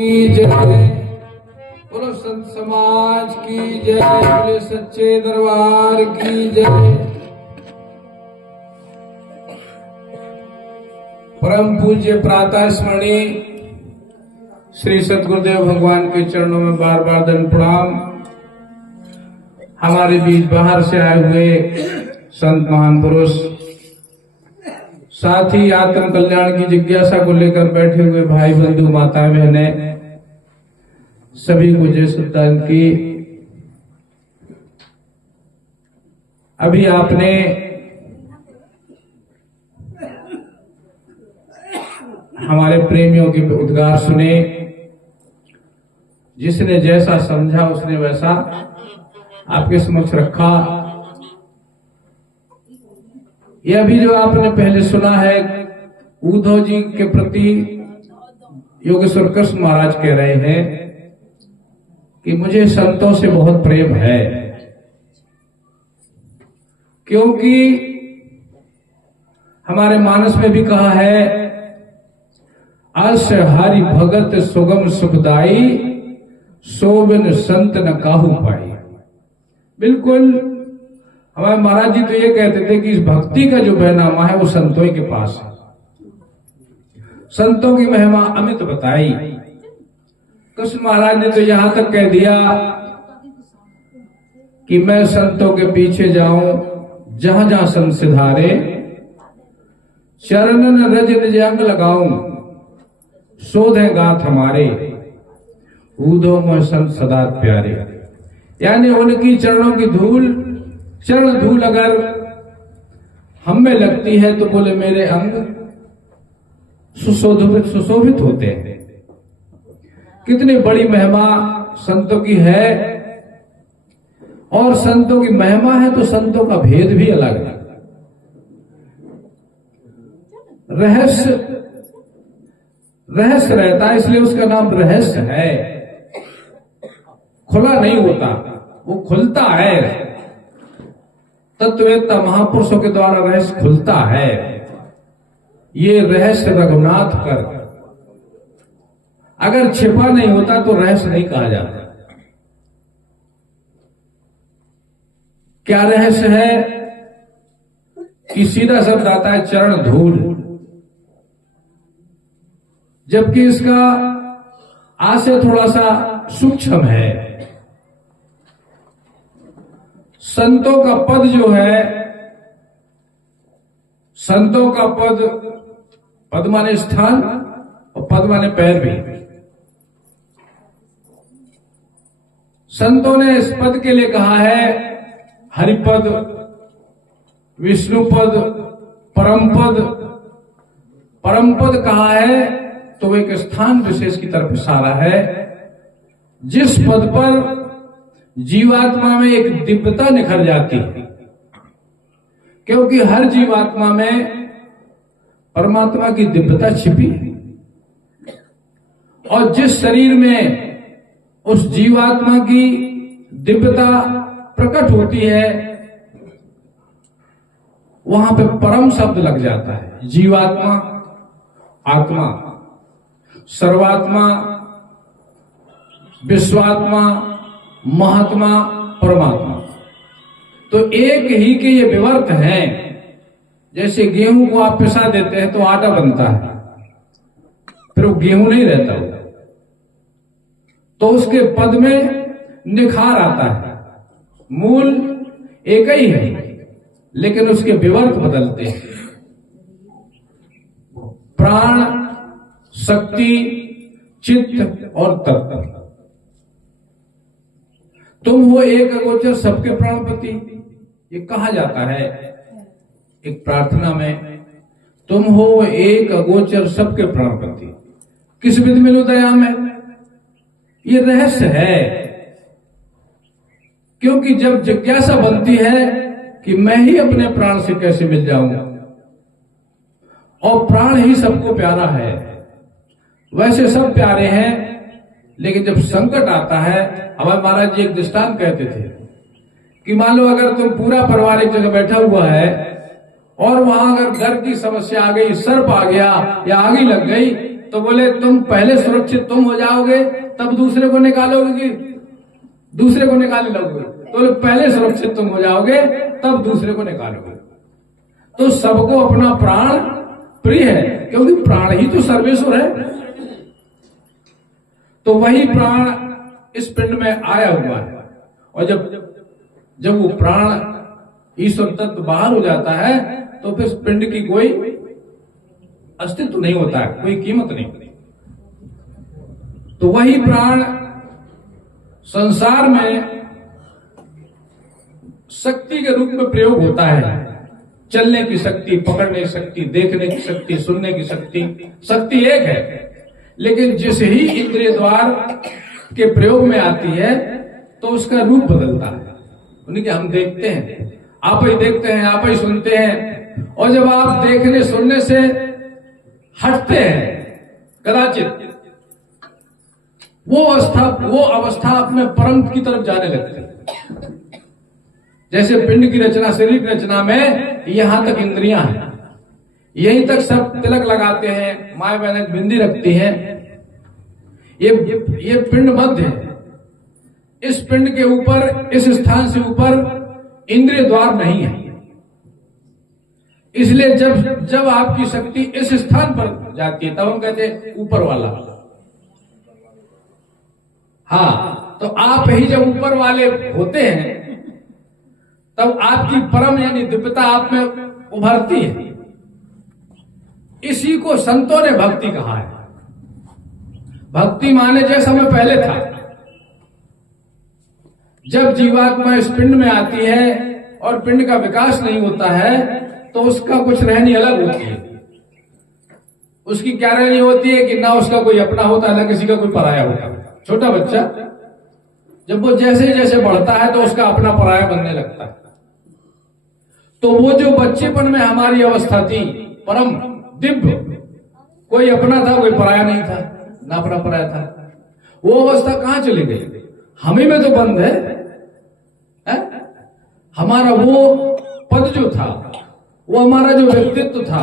की जय। बोलो संत समाज की जय। बोले सच्चे दरबार की जय। परम पूज्य प्रातः स्मरणीय श्री सतगुरुदेव भगवान के चरणों में बार बार दंड प्रणाम। हमारे बीच बाहर से आए हुए संत महान पुरुष, साथ ही आत्म कल्याण की जिज्ञासा को लेकर बैठे हुए भाई बंधु माता बहने, सभी को जय सत्तान की। अभी आपने हमारे प्रेमियों के उद्गार सुने। जिसने जैसा समझा उसने वैसा आपके समक्ष रखा। यह भी जो आपने पहले सुना है, उद्धव जी के प्रति योगेश्वर कृष्ण महाराज कह रहे हैं कि मुझे संतों से बहुत प्रेम है, क्योंकि हमारे मानस में भी कहा है, अस हरि भगत सुगम सुखदाई, सोबिन संत न काहू पाई। बिल्कुल हमारे महाराज जी तो ये कहते थे कि इस भक्ति का जो बैनामा है वो संतों के पास है। संतों की महिमा अमित बताई। कृष्ण महाराज ने तो यहां तक कह दिया कि मैं संतों के पीछे जाऊं जहां जहां संत सिधारे, चरणन रज निज अंग लगाऊं, शोधे गाथ हमारे, ऊधो मोह संत सदा प्यारे। यानी उनकी चरणों की धूल, चरण धूल अगर हम में लगती है तो बोले मेरे अंग सुशोभित होते हैं। कितनी बड़ी महिमा संतों की है। और संतों की महिमा है तो संतों का भेद भी अलग है। रहस्य रहता है, इसलिए उसका नाम रहस्य है। खुला नहीं होता, वो खुलता है। तत्ववेत्ता महापुरुषों के द्वारा रहस्य खुलता है। ये रहस्य रघुनाथ कर, अगर छिपा नहीं होता तो रहस्य नहीं कहा जाता। क्या रहस्य है कि सीधा शब्द आता है चरण धूल, जबकि इसका आशय थोड़ा सा सूक्ष्म है। संतों का पद जो है, संतों का पद माने स्थान और पद माने पैर भी। संतों ने इस पद के लिए कहा है हरिपद, विष्णुपद, परमपद। परमपद कहा है तो एक स्थान विशेष की तरफ इशारा है, जिस पद पर जीवात्मा में एक दिव्यता निखर जाती है। क्योंकि हर जीवात्मा में परमात्मा की दिव्यता छिपी है। और जिस शरीर में उस जीवात्मा की दिव्यता प्रकट होती है, वहां पे परम शब्द लग जाता है। जीवात्मा, आत्मा, सर्वात्मा, विश्वात्मा, महात्मा, परमात्मा, तो एक ही के ये विवर्त हैं। जैसे गेहूं को आप पिसा देते हैं तो आटा बनता है, फिर वो गेहूं नहीं रहता होता, तो उसके पद में निखार आता है। मूल एक ही है, लेकिन उसके विवर्त बदलते हैं। प्राण, शक्ति, चित्त और तत्व। तुम हो एक अगोचर सबके प्राणपति, ये कहा जाता है एक प्रार्थना में। तुम हो एक अगोचर सबके प्राणपति, किस विध मिलो दया में। ये रहस्य है, क्योंकि जब जिज्ञासा बनती है कि मैं ही अपने प्राण से कैसे मिल जाऊं, और प्राण ही सबको प्यारा है। वैसे सब प्यारे हैं, लेकिन जब संकट आता है, हमारे महाराज जी एक दृष्टांत कहते थे कि मान लो अगर तुम पूरा परिवार एक जगह बैठा हुआ है और वहां अगर डर की समस्या आ गई, सर्प आ गया या आग लग गई, तो बोले तुम पहले सुरक्षित तुम हो जाओगे तब दूसरे को निकालोगे कि दूसरे को निकालने लगोगे? तो बोले पहले सुरक्षित तुम हो जाओगे तब दूसरे को निकालोगे। तो सबको अपना प्राण प्रिय है, क्योंकि प्राण ही तो सर्वेश्वर है। तो वही प्राण इस पिंड में आया हुआ है, और जब वो प्राण ईश्वर तत्व बाहर हो जाता है तो फिर पिंड की कोई अस्तित्व नहीं होता है, कोई कीमत नहीं। तो वही प्राण संसार में शक्ति के रूप में प्रयोग होता है। चलने की शक्ति, पकड़ने की शक्ति, देखने की शक्ति, सुनने की शक्ति एक है, लेकिन जिस ही इंद्रिय द्वार के प्रयोग में आती है तो उसका रूप बदलता है। उन्हीं के हम देखते हैं, आप ही देखते हैं, आप ही सुनते हैं, और जब आप देखने सुनने से हटते हैं कदाचित वो अवस्था अपने परम की तरफ जाने लगती है। जैसे पिंड की रचना, शरीर की रचना में यहां तक इंद्रियां हैं, यहीं तक सब तिलक लगाते हैं, माए बहनें बिंदी रखती हैं। ये पिंड मध्य है। इस पिंड के ऊपर, इस स्थान से ऊपर इंद्रिय द्वार नहीं है। इसलिए जब आपकी शक्ति इस स्थान पर जाती है तब हम कहते हैं ऊपर वाला। हाँ, तो आप ही जब ऊपर वाले होते हैं तब आपकी परम यानी दिव्यता आप में उभरती है। इसी को संतों ने भक्ति कहा है। भक्ति माने जैसा मैं पहले था। जब जीवात्मा इस पिंड में आती है और पिंड का विकास नहीं होता है तो उसका कुछ रहनी अलग होती है। उसकी क्या रहनी होती है कि ना उसका कोई अपना होता है, ना किसी का कोई पराया होता है। छोटा बच्चा जब वो जैसे जैसे बढ़ता है तो उसका अपना पराया बनने लगता है। तो वो जो बच्चेपन में हमारी अवस्था थी परम दिव्य, कोई अपना था कोई पराया नहीं था, ना अपना पराया था, वो अवस्था कहां चली गई? हमें में तो बंद है? हमारा वो पद जो था, वो हमारा जो व्यक्तित्व था,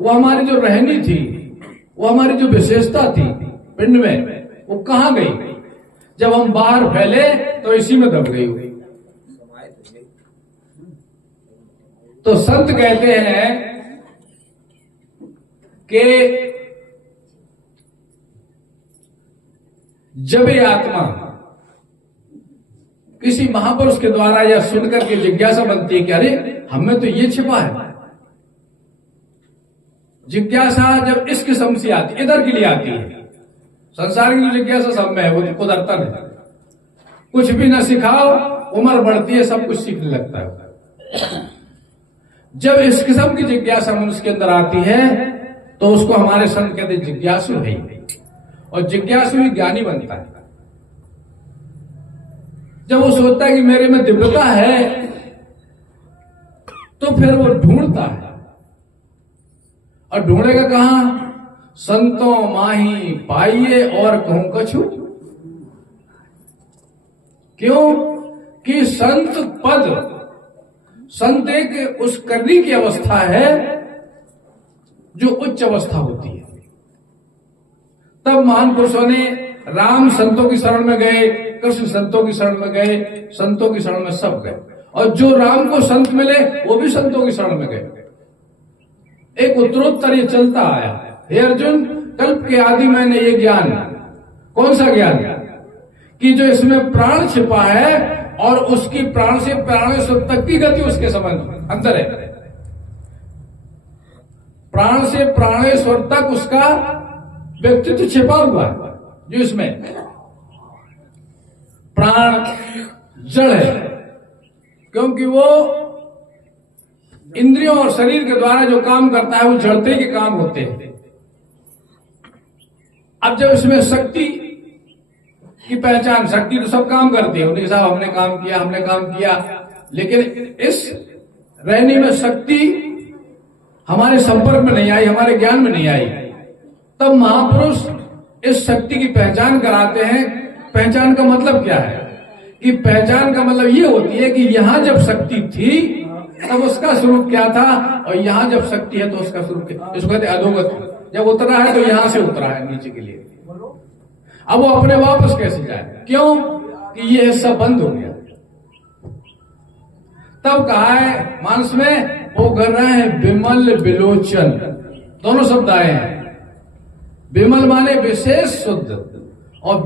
वो हमारी जो रहनी थी, वो हमारी जो विशेषता थी पिंड में, वो कहां गई? जब हम बाहर फैले तो इसी में दब गई हुई। तो संत कहते हैं कि जब ये आत्मा किसी महापुरुष के द्वारा या सुनकर के जिज्ञासा बनती है कि अरे हमें तो ये छिपा है। जिज्ञासा जब इस किस्म से आती, इधर के लिए आती है। संसार की जो जिज्ञासा सब में है वो कुदरतन है। कुछ भी ना सिखाओ, उम्र बढ़ती है, सब कुछ सीखने लगता है। जब इस किस्म की जिज्ञासा मनुष्य के अंदर आती है तो उसको हमारे संत कहते जिज्ञासु है, और जिज्ञासु ही ज्ञानी बनता है। जब वो सोचता है कि मेरे में दिव्यता है तो फिर वो ढूंढता है, और ढूंढेगा कहां? संतों माही पाइए और कहूं कछु। क्यों कि संत पद, संत एक उस करने की अवस्था है जो उच्च अवस्था होती है। तब महान पुरुषों ने, राम संतों की शरण में गए, कृष्ण संतों की शरण में गए, संतों की शरण में सब गए, और जो राम को संत मिले वो भी संतों की शरण में गए। एक उत्तरोत्तर ये चलता आया। हे अर्जुन, कल्प के आदि मैंने ये ज्ञान, कौन सा ज्ञान? कि जो इसमें प्राण छिपा है और उसकी प्राण से प्राणेश्वर तक की गति उसके संबंध अंदर है। प्राण से प्राणेश्वर तक उसका व्यक्तित्व छिपा हुआ है। जो इसमें प्राण जड़ है, क्योंकि वो इंद्रियों और शरीर के द्वारा जो काम करता है वो जड़ते के काम होते हैं। अब जब इसमें शक्ति की पहचान, शक्ति तो सब काम करती है, उन्हीं साहब हमने काम किया, लेकिन इस रहने में शक्ति हमारे संपर्क में नहीं आई, हमारे ज्ञान में नहीं आई। तब महापुरुष इस शक्ति की पहचान कराते हैं। पहचान का मतलब क्या है? कि पहचान का मतलब ये होती है कि यहां जब शक्ति थी तब उसका स्वरूप क्या था, और यहां जब शक्ति है तो उसका स्वरूप क्या। इसको कहते अधोगति। जब उतरा है तो यहां से उतरा है नीचे के लिए, अब वो अपने वापस कैसे जाए? क्यों कि ये हिस्सा बंद हो गया। तब कहा है मानस में, वो कर रहे हैं विमल विलोचन, दोनों शब्द आए हैं। विमल माने विशेष शुद्ध और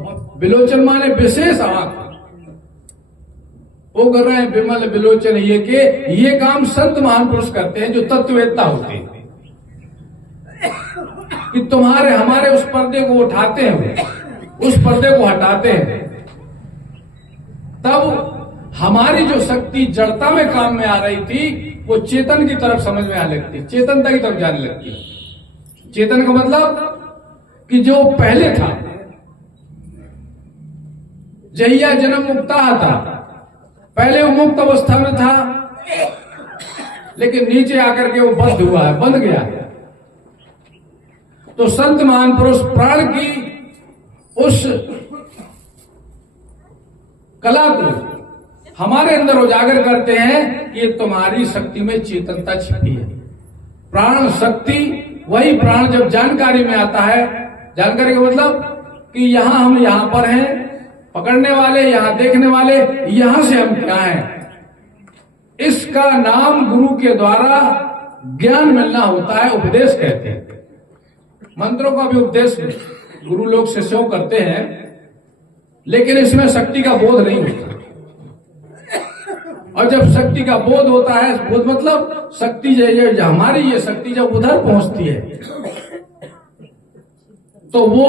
विलोचन माने विशेष आंख। वो कर रहे हैं विमल विलोचन, ये काम संत महान पुरुष करते हैं जो तत्ववेत्ता होते हैं, कि तुम्हारे हमारे उस पर्दे को उठाते हैं, उस पर्दे को हटाते हैं, तब हमारी जो शक्ति जड़ता में काम में आ रही थी वो चेतन की तरफ समझ में आने लगती, चेतनता की तरफ जाने लगती। चेतन का मतलब कि जो पहले था, जहिया जन्म मुक्ता था, पहले वो मुक्त अवस्था में था, लेकिन नीचे आकर के वो बंध हुआ है, बंध गया है। तो संत महान पुरुष प्राण की उस कला को हमारे अंदर उजागर करते हैं कि तुम्हारी शक्ति में चेतनता छिपी है। प्राण शक्ति, वही प्राण जब जानकारी में आता है, जानकारी का मतलब कि यहां हम यहां पर हैं, पकड़ने वाले यहां, देखने वाले यहां से हम क्या हैं, इसका नाम गुरु के द्वारा ज्ञान मिलना होता है, उपदेश कहते हैं। मंत्रों का भी उपदेश गुरु लोग शिष्यों करते हैं, लेकिन इसमें शक्ति का बोध नहीं होता। और जब शक्ति का बोध होता है, बोध मतलब शक्ति जो हमारी ये शक्ति जब उधर पहुंचती है तो वो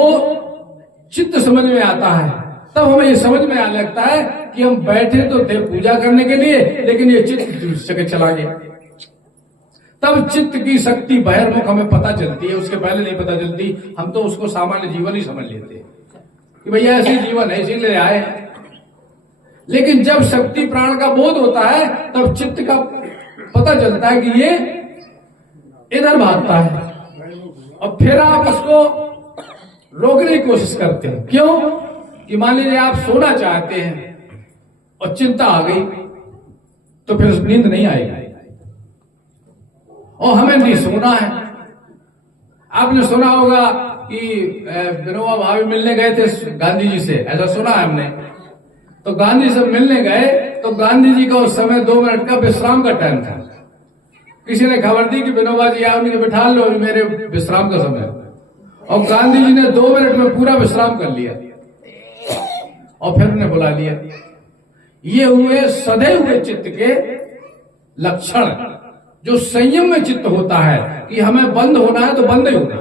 चित्त समझ में आता है, तब हमें ये समझ में आने लगता है कि हम बैठे तो थे पूजा करने के लिए, लेकिन ये चित्त चला गया। तब चित्त की शक्ति बहिर्मुख हमें पता चलती है, उसके पहले नहीं पता चलती। हम तो उसको सामान्य जीवन ही समझ लेते हैं कि भैया ऐसे जीवन है, इसीलिए आए। लेकिन जब शक्ति प्राण का बोध होता है, तब चित्त का पता चलता है कि ये इधर भागता है, और फिर आप उसको रोकने की कोशिश करते हैं। क्यों कि मान लीजिए आप सोना चाहते हैं और चिंता आ गई, तो फिर नींद नहीं आएगी, और हमें नहीं सोना है। आपने सुना होगा कि विनोबा भावे मिलने गए थे गांधी जी से, ऐसा सुना है हमने। तो गांधी से मिलने गए तो गांधी जी का उस समय 2 मिनट का विश्राम का टाइम था। किसी ने खबर दी कि विनोबा जी आओ, उनके बिठा लो, मेरे विश्राम का समय। और गांधी जी ने 2 मिनट में पूरा विश्राम कर लिया और फिर उन्हें बुला लिया। ये हुए सधे हुए चित्त के लक्षण। जो संयम में चित्त होता है कि हमें बंद होना है तो बंद ही होना,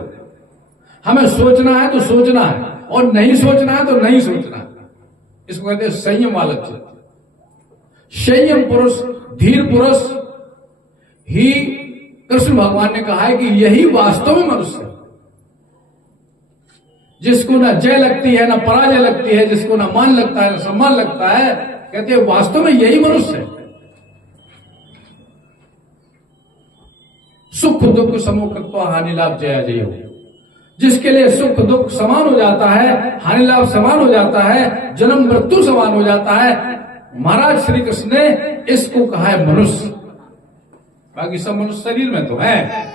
हमें सोचना है तो सोचना है, और नहीं सोचना है तो नहीं सोचना। इसको कहते हैं संयम वाला चित्त। संयम पुरुष, धीर पुरुष ही कृष्ण भगवान ने कहा है कि यही वास्तव में मनुष्य है, जिसको ना जय लगती है ना पराजय लगती है, जिसको ना मान लगता है ना सम्मान लगता है, कहते हैं वास्तव में यही मनुष्य है। सुख दुख समूह कृत्वा हानि लाभ जया जय हो, जिसके लिए सुख दुख समान हो जाता है, हानि लाभ समान हो जाता है, जन्म मृत्यु समान हो जाता है, महाराज श्री कृष्ण ने इसको कहा है मनुष्य। बाकी सब मनुष्य शरीर में तो है,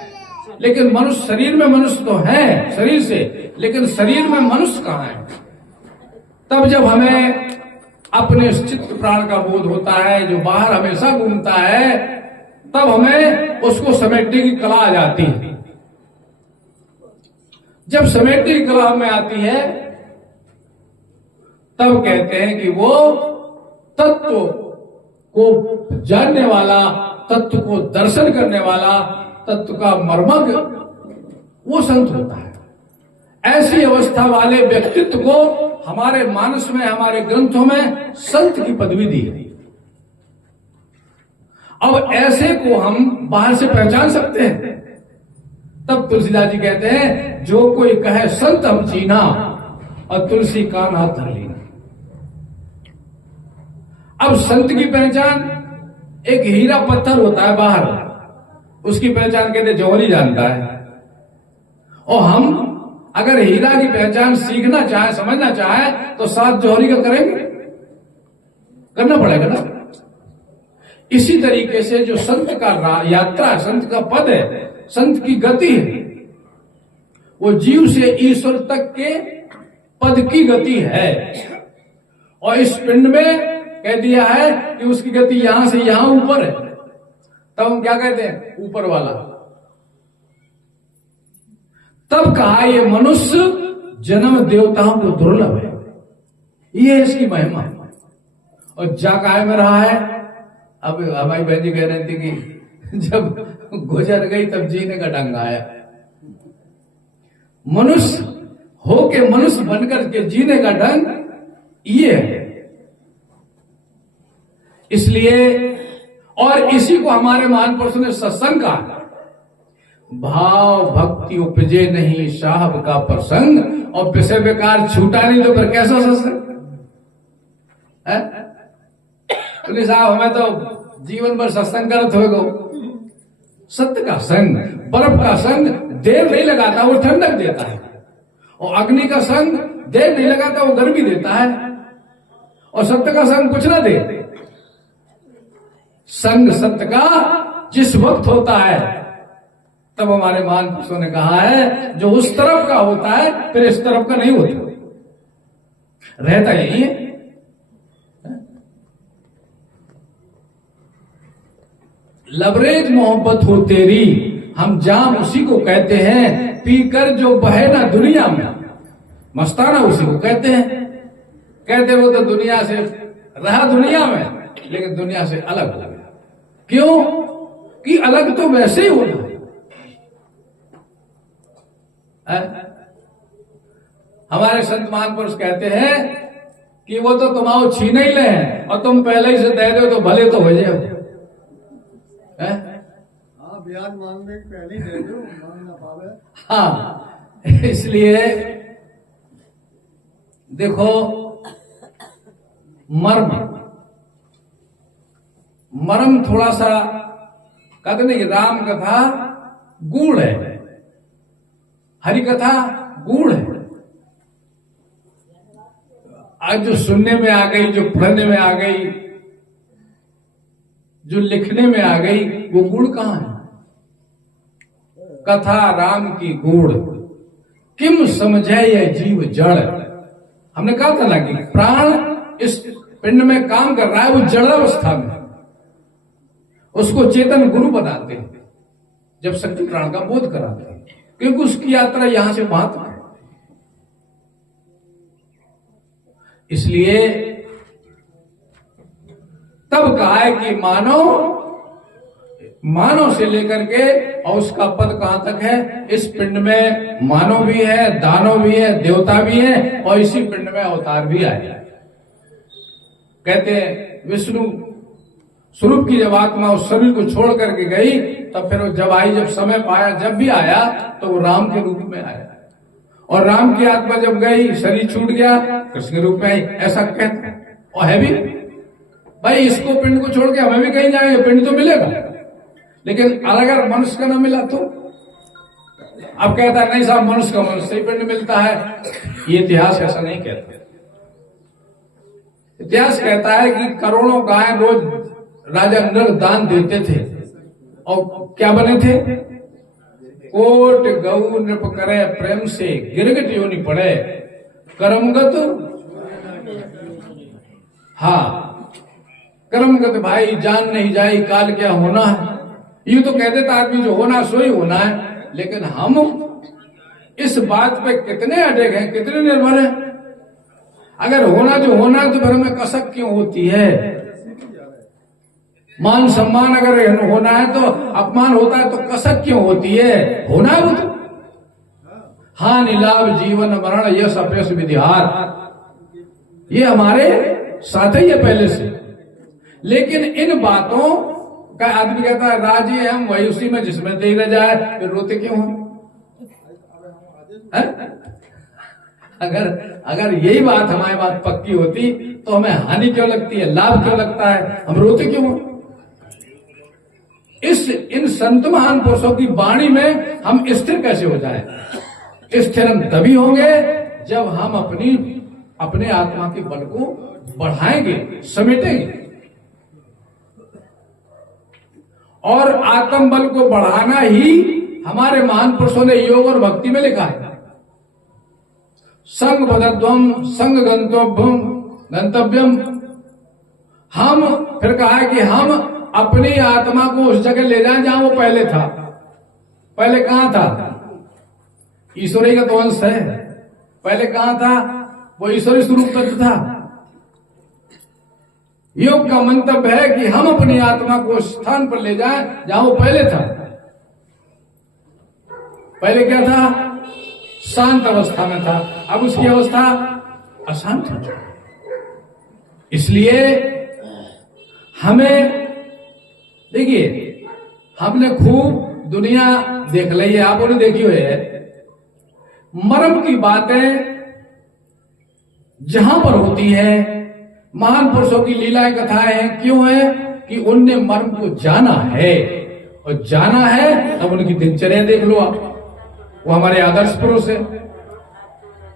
लेकिन मनुष्य शरीर में मनुष्य तो है शरीर से, लेकिन शरीर में मनुष्य कहाँ है? तब जब हमें अपने चित्त प्राण का बोध होता है, जो बाहर हमेशा घूमता है, तब हमें उसको समेटने की कला आ जाती है। जब समेटने की कला में आती है, तब कहते हैं कि वो तत्व को जानने वाला, तत्व को दर्शन करने वाला, तत्व का मर्मज्ञ वो संत होता है। ऐसी अवस्था वाले व्यक्तित्व को हमारे मानस में, हमारे ग्रंथों में संत की पदवी दी है। अब ऐसे को हम बाहर से पहचान सकते हैं। तब तुलसीदास जी कहते हैं, जो कोई कहे संत हम चीना, और तुलसी कान हाथ धर लीना। अब संत की पहचान, एक हीरा पत्थर होता है बाहर, उसकी पहचान कहते जौहरी जानता है। और हम अगर हीरा की पहचान सीखना चाहे, समझना चाहे, तो साथ जौहरी का करेंगे, करना पड़ेगा ना। इसी तरीके से जो संत का यात्रा, संत का पद है, संत की गति है, वो जीव से ईश्वर तक के पद की गति है। और इस पिंड में कह दिया है कि उसकी गति यहां से यहां ऊपर है, तब हम क्या कहते हैं? ऊपर वाला। तब कहा ये मनुष्य जन्म देवताओं को दुर्लभ है, ये इसकी महिमा। और जा काय में रहा है। अब हमारी बहन जी कह रही थी कि जब गुजर गई तब जीने का ढंग आया। मनुष्य होके मनुष्य बनकर के जीने का ढंग ये है। इसलिए और इसी को हमारे महान पुरुषों ने सत्संग कहा, भाव भक्ति उपजे नहीं साहब का प्रसंग, और विषय बेकार छूटा नहीं तो फिर कैसा सत्संग है? तो साहब हमें तो जीवन भर सत्संग करत होगा। सत्य का संग, बर्फ का संग देर नहीं लगाता, वो ठंडक देता है। और अग्नि का संग देर नहीं लगाता, वो गर्मी देता है। और सत्य का संग कुछ ना दे। संग सत्य का जिस वक्त होता है, तब हमारे महान पुरुषों ने कहा है जो उस तरफ का होता है फिर इस तरफ का नहीं होता, रहता यही है। लबरेज मोहब्बत हो तेरी, हम जाम उसी को कहते हैं, पीकर जो बहे ना दुनिया में, मस्ताना उसी को कहते हैं। कहते वो तो दुनिया से रहा दुनिया में, लेकिन दुनिया से अलग हो गया। क्यों? कि अलग तो वैसे ही होना है। हमारे संत महान पुरुष कहते हैं कि वो तो तुम्हारा छीन ही ले हैं, और तुम पहले ही से दे दो तो भले तो हो जाए। हाँ, ब्याज मांगने पहले ही दे दो, मांग ना पावे। हाँ, इसलिए देखो मर्म थोड़ा सा कहते नहीं कि राम कथा गूढ़ है, हरि कथा गूढ़ है। आज जो सुनने में आ गई, जो पढ़ने में आ गई, जो लिखने में आ गई, वो गुड़ कहां है? कथा राम की गुड़ किम समझे ये जीव जड़। हमने कहा था ना कि प्राण इस पिंड में काम कर रहा है, वो जड़ावस्था में, उसको चेतन गुरु बनाते हैं जब शक्ति प्राण का बोध कराते हैं, क्योंकि उसकी यात्रा यहां से वहां तक है। इसलिए तब कहा है कि मानव से लेकर के और उसका पद कहां तक है? इस पिंड में मानव भी है, दानव भी है, देवता भी है, और इसी पिंड में अवतार भी आए। कहते हैं विष्णु स्वरूप की जब आत्मा उस शरीर को छोड़ करके गई, तब फिर जब आई, जब समय पाया, जब भी आया तो वो राम के रूप में आया। और राम की आत्मा जब गई, शरीर छूट गया, कृष्ण के रूप में आई। ऐसा कहते हैं, और है भी भाई। इसको पिंड को छोड़ के हमें भी कहीं जाएंगे, पिंड तो मिलेगा, लेकिन अगर मनुष्य का ना मिला तो अब कहता है नहीं साहब मनुष्य का मनुष्य ही पिंड मिलता है। ये इतिहास ऐसा नहीं कहता। इतिहास कहता है कि करोड़ों गाय रोज राजा नर दान देते थे, और क्या बने थे? कोट गौ नृप करे प्रेम से, गिरगट योनि पड़े कर्मगत। हाँ, कर्मगत भाई जान नहीं जाई काल क्या होना है। ये तो कह देता आदमी जो होना सो ही होना है, लेकिन हम इस बात पे कितने अड़े हैं, कितने निर्भर हैं? अगर होना जो होना है तो फिर हमें कसक क्यों होती है? मान सम्मान अगर होना है तो अपमान होता है तो कसक क्यों होती है? होना है वो तो। हानि लाभ जीवन मरण यश अपयश विधिहार, ये हमारे साथ ही है पहले से। लेकिन इन बातों का आदमी कहता है राजी है हम, वही उसी में जिसमें दे न जाए, फिर रोते क्यों हम? अगर यही बात हमारी बात पक्की होती तो हमें हानि क्यों लगती है, लाभ क्यों लगता है, हम रोते क्यों? इन संत महान पुरुषों की वाणी में हम स्थिर कैसे हो जाए? स्थिर हम तभी होंगे जब हम अपने आत्मा के बल को बढ़ाएंगे, समेटेंगे। और आत्म बल को बढ़ाना ही हमारे महान पुरुषों ने योग और भक्ति में लिखा है। संग पदत्वम संग गंतव्यम। हम फिर कहा कि हम अपनी आत्मा को उस जगह ले जाएं जहां वो पहले था। पहले कहां था? ईश्वरी का तो अंश है। पहले कहां था? वो ईश्वरी स्वरूप तत्व था। योग का मंतव्य है कि हम अपनी आत्मा को उस स्थान पर ले जाएं जहां वो पहले था। पहले क्या था? शांत अवस्था में था। अब उसकी अवस्था अशांत है। इसलिए हमें देखिए, हमने खूब दुनिया देख ली है, आपने देखी हुई है। मर्म की बातें जहां पर होती है, महान पुरुषों की लीलाएं कथाएं हैं। क्यों है? कि उनने मर्म को जाना है, और जाना है तब उनकी दिनचर्या देख लो आप। वो हमारे आदर्श पुरुष है।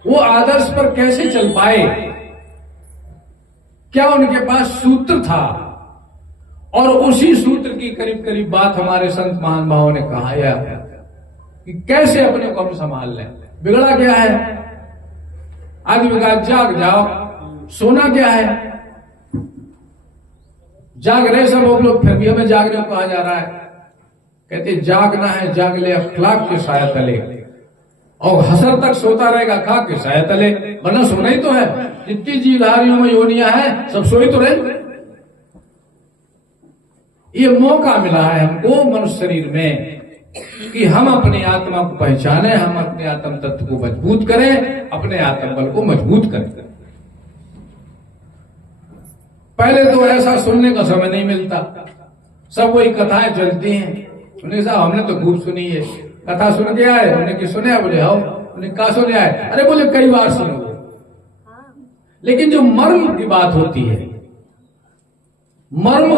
वो आदर्श पर कैसे चल पाए? क्या उनके पास सूत्र था? और उसी सूत्र की करीब करीब बात हमारे संत महान भावों ने कहा है कि कैसे अपने को हम संभाल लें। बिगड़ा क्या है? आदमी कहा जाग जाओ। सोना क्या है? जाग रहे सब लोग, फिर भी हमें जागने को कहा जा रहा है। कहते जागना है जाग ले अखलाक के साया तले, और हसर तक सोता रहेगा खाक के साया तले। वरना सोना ही तो है। जितनी जीवधारियों में योनियां हैं सब सोई तो रहे। ये मौका मिला है हमको मनुष्य शरीर में कि हम अपनी आत्मा को पहचाने, हम अपने आत्म तत्व को मजबूत करें, अपने आत्म बल को मजबूत करें। पहले तो ऐसा सुनने का समय नहीं मिलता, सब वही कथाएं चलती हैं। उन्हें साहब हमने तो खूब सुनी है, कथा सुन के आए। उन्हें कि सुने? बोले हाँ। उन्हें कहा सुने आए? अरे बोले कई बार सुनो। लेकिन जो मर्म की बात होती है, मर्म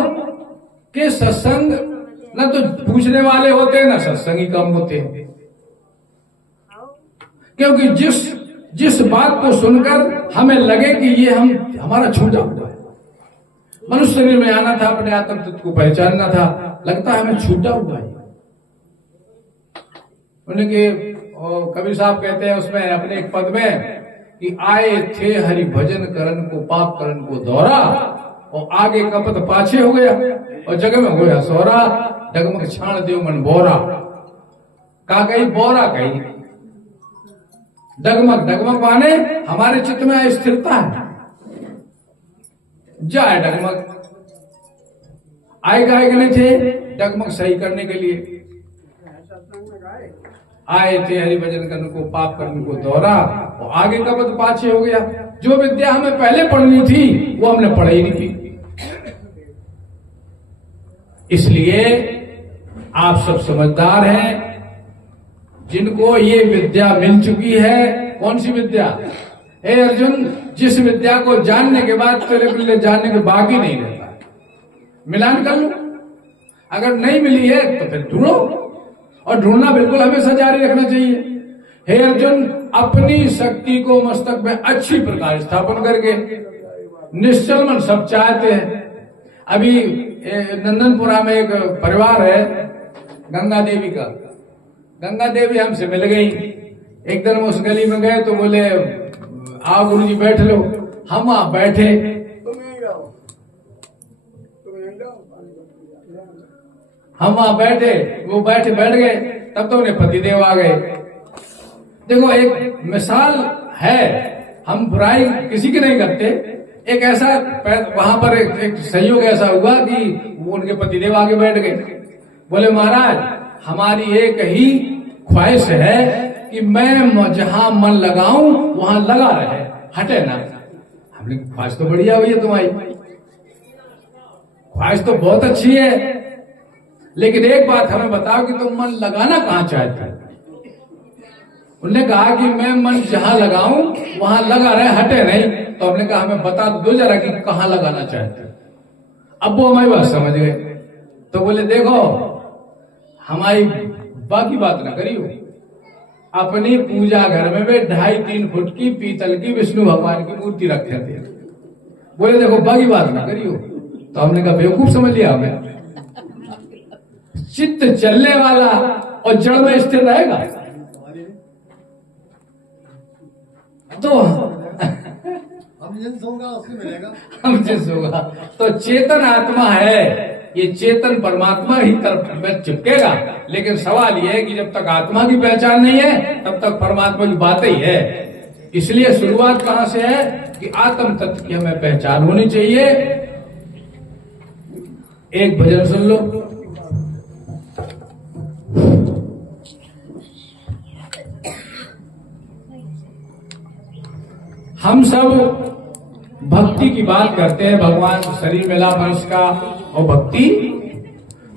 के सत्संग न तो पूछने वाले होते हैं, न सत्संगी कम होते हैं। क्योंकि जिस बात को सुनकर हमें लगे कि ये हमारा छूटा हुआ है, मनुष्य शरीर में आना था, अपने आत्म तत्व को पहचानना था, लगता है हमें छूटा हुआ है। उनके कबीर साहब कहते हैं उसमें अपने एक पद में कि आए थे हरि भजन करन को पाप करन को दौरा, और आगे कपत पाछे हो गया, और जगह में होया सोरा, डगमग छाण देव मन बोरा। का कही बोरा कही डगमग। डगमग माने हमारे चित्त में स्थिरता है। जाए डगमग आएगा नहीं थे डगमग सही करने के लिए। आए थे हरि भजन करने को पाप करने को दौरा, और आगे कपत पाछे हो गया। जो विद्या हमें पहले पढ़नी थी वो हमने पढ़ी नहीं थी। इसलिए आप सब समझदार हैं, जिनको ये विद्या मिल चुकी है। कौन सी विद्या? हे अर्जुन, जिस विद्या को जानने के बाद तेरे को जानने के बाकी नहीं रहता, मिलान कर लो। अगर नहीं मिली है तो फिर ढूंढो, और ढूंढना बिल्कुल हमेशा जारी रखना चाहिए। हे अर्जुन, अपनी शक्ति को मस्तक में अच्छी प्रकार स्थापन करके निश्चल मन सब चाहते हैं। अभी नंदनपुरा में एक परिवार है गंगा देवी का। गंगा देवी हमसे मिल गई। एक दिन उस गली में गए तो बोले आओ गुरुजी बैठ लो। हम वहां बैठे, हम वहां बैठे, वो बैठ गए। तब तो उन्हें पतिदेव आ गए। देखो एक मिसाल है, हम बुराई किसी की नहीं करते। एक ऐसा वहां पर एक संयोग ऐसा हुआ कि वो उनके पतिदेव आगे बैठ गए। बोले महाराज, हमारी एक ही ख्वाहिश है कि मैं जहां मन लगाऊं वहां लगा रहे, हटे ना। हमने ख्वाहिश तो बढ़िया हुई है तुम्हारी, ख्वाहिश तो बहुत अच्छी है, लेकिन एक बात हमें बताओ कि तुम मन लगाना कहां चाहते हो? उन्होंने कहा कि मैं मन जहां लगाऊं वहां लगा रहे, हटे नहीं। तो हमने कहा हमें बता दो जरा कि कहां लगाना चाहते हो। अब वो हमारी बात समझ गए। तो बोले देखो, हमारी बाकी बात ना करियो, अपनी पूजा घर में वे 2.5-3 फुट की पीतल की विष्णु भगवान की मूर्ति रखे थे। बोले देखो बाकी बात ना करियो। तो हमने कहा बेवकूफ समझ लिया हमें। चित्त चलने वाला और जड़ में स्थिर रहेगा। तो हम जिनसे होगा उससे मिलेगा। हम जिस होगा तो चेतन आत्मा है, ये चेतन परमात्मा ही तरफ में चिपकेगा। लेकिन सवाल यह है कि जब तक आत्मा की पहचान नहीं है तब तक परमात्मा की बात ही है। इसलिए शुरुआत कहां से है कि आत्म तत्व की हमें पहचान होनी चाहिए। एक भजन सुन लो। हम सब भक्ति की बात करते हैं, भगवान शरीर मिला मनुष्य का, और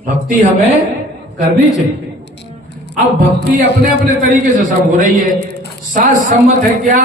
भक्ति हमें करनी चाहिए। अब भक्ति अपने अपने तरीके से सब हो रही है। शास्त्र सम्मत है क्या